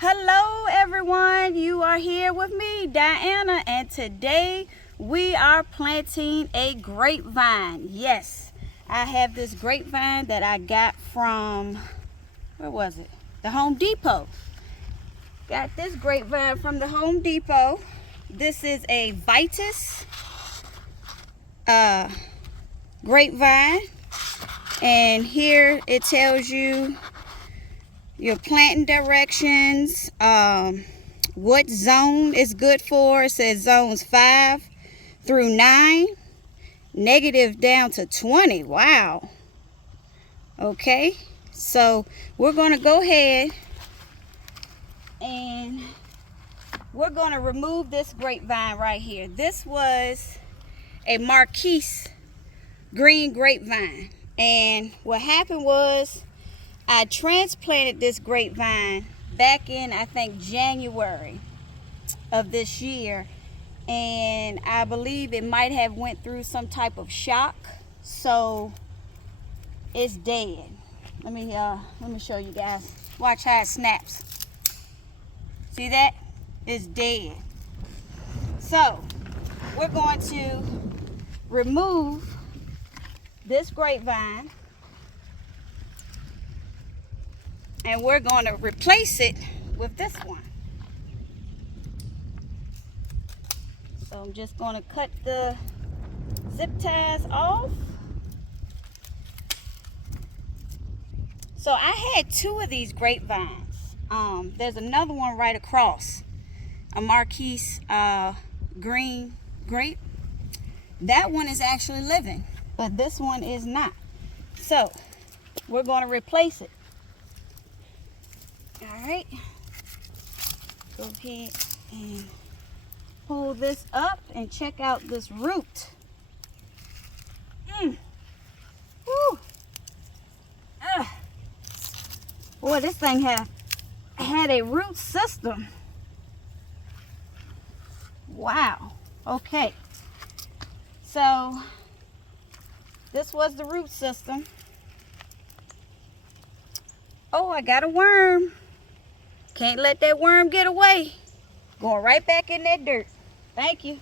Hello everyone, you are here with me, Diana, and today we are planting a grapevine. Yes, I have this grapevine that I got from, where was it? The Home Depot. Got this grapevine from the Home Depot. This is a Vitus grapevine, and here it tells you your planting directions, what zone is good for. It says zones 5 through 9, negative down to 20. Wow. Okay, so we're going to go ahead and we're going to remove this grapevine right here. This was a Marquise green grapevine, and what happened was I transplanted this grapevine back in, I think, January of this year, and I believe it might have went through some type of shock, so it's dead. Let me show you guys. Watch how it snaps. See that? It's dead. So we're going to remove this grapevine, and we're going to replace it with this one. So I'm just going to cut the zip ties off. So I had 2 of these grapevines. There's another one right across, a Marquise green grape. That one is actually living, but this one is not. So we're going to replace it. Alright, go ahead and pull this up and check out this root. Woo. Boy, this thing had a root system. Wow. Okay, so this was the root system. Oh, I got a worm. Can't let that worm get away. Going right back in that dirt. Thank you.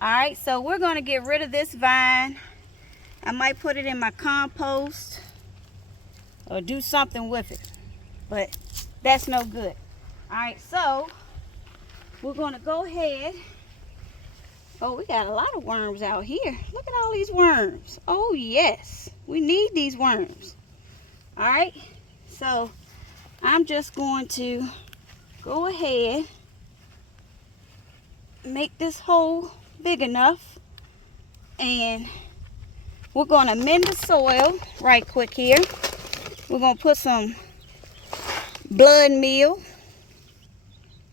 All right, so we're going to get rid of this vine. I might put it in my compost or do something with it, but that's no good. All right, so we're going to go ahead. Oh, we got a lot of worms out here. Look at all these worms. Oh, yes. We need these worms. All right, so I'm just going to go ahead, make this hole big enough, and we're going to mend the soil right quick here. We're going to put some blood meal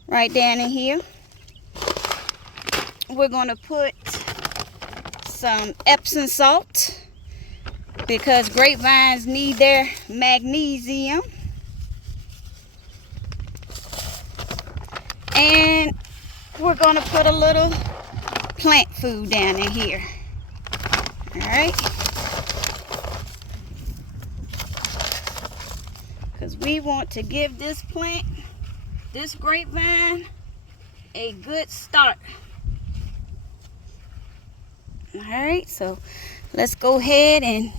right down in here. We're going to put some Epsom salt because grapevines need their magnesium. And we're going to put a little plant food down in here. All right. Because we want to give this plant, this grapevine, a good start. All right, so let's go ahead and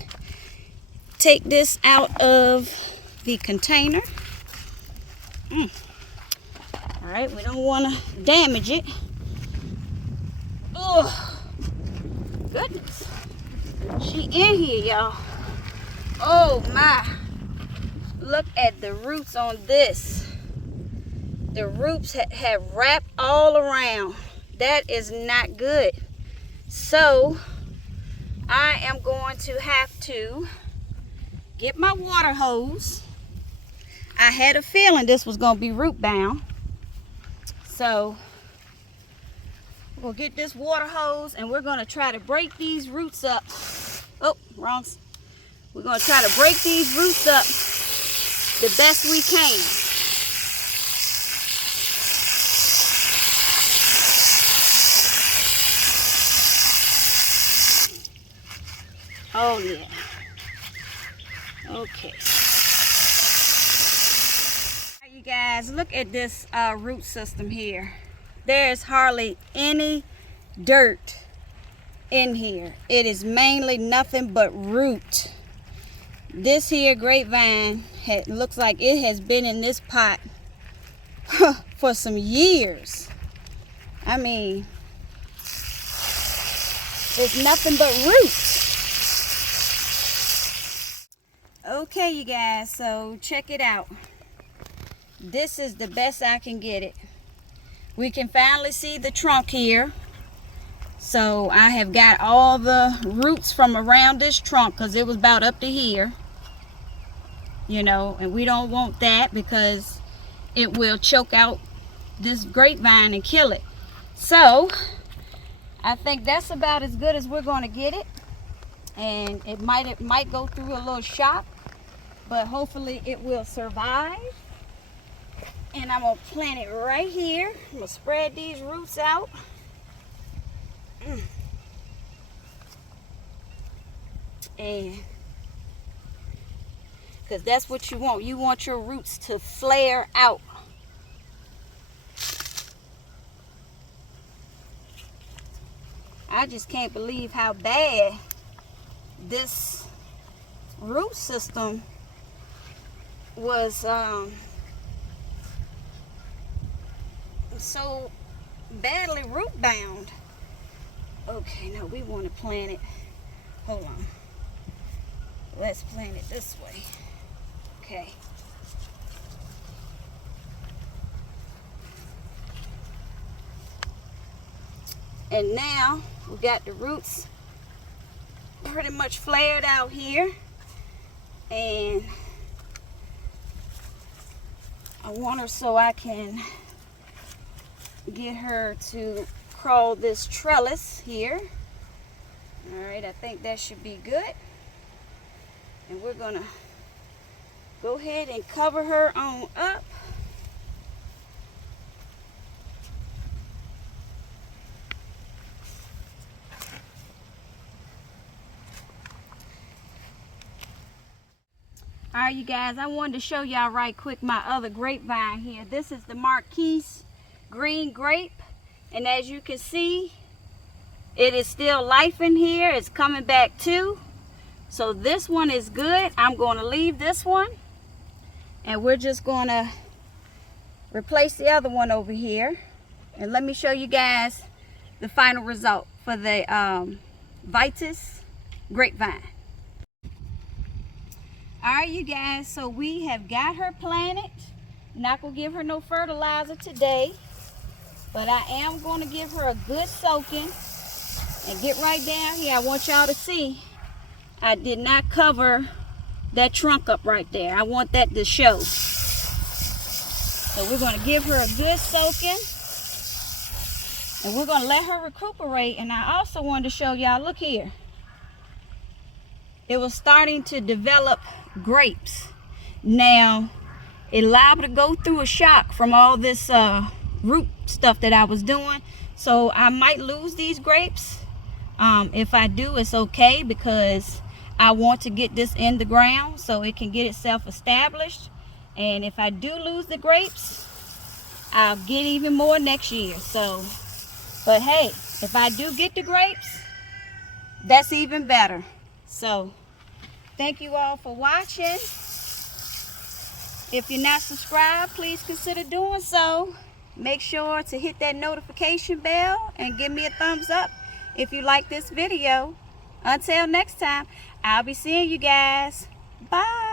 take this out of the container. All right, we don't want to damage it. Oh, goodness. She in here, y'all. Oh, my. Look at the roots on this. The roots have wrapped all around. That is not good. So, I am going to have to get my water hose. I had a feeling this was going to be root bound. So we'll get this water hose and we're going to try to break these roots up. Oh, wrong. We're going to try to break these roots up the best we can. Oh yeah. Okay. You guys, look at this root system here. There's hardly any dirt in here. It is mainly nothing but root. This here grapevine looks like it has been in this pot for some years. I mean, there's nothing but root. Okay, you guys, so check it out. This is the best I can get it. We can finally see the trunk here. So I have got all the roots from around this trunk because it was about up to here. You know, and we don't want that because it will choke out this grapevine and kill it. So I think that's about as good as we're going to get it. And it might go through a little shock, but hopefully it will survive. And I'm going to plant it right here. I'm going to spread these roots out. And because that's what you want. You want your roots to flare out. I just can't believe how bad this root system was so badly root bound. Okay, now we want to plant it. Hold on. Let's plant it this way. Okay. And now we got the roots pretty much flared out here. And I want her so I can get her to crawl this trellis here. All right, I think that should be good. And we're gonna go ahead and cover her on up. All right, you guys, I wanted to show y'all right quick my other grapevine here. This is the Marquise green grape. And as you can see, it is still life in here. It's coming back too. So this one is good. I'm going to leave this one. And we're just going to replace the other one over here. And let me show you guys the final result for the Vitis grapevine. Alright, you guys, so we have got her planted. Not going to give her no fertilizer today. But I am going to give her a good soaking. And get right down here. I want y'all to see I did not cover that trunk up right there. I want that to show. So we're going to give her a good soaking. And we're going to let her recuperate. And I also wanted to show y'all, look here. It was starting to develop grapes. Now, it allowed to go through a shock from all this root stuff that I was doing. So I might lose these grapes. If I do, it's okay because I want to get this in the ground so it can get itself established. And if I do lose the grapes, I'll get even more next year. So, but hey, if I do get the grapes, that's even better. So, thank you all for watching. If you're not subscribed, please consider doing so. Make sure to hit that notification bell and give me a thumbs up if you like this video. Until next time, I'll be seeing you guys. Bye.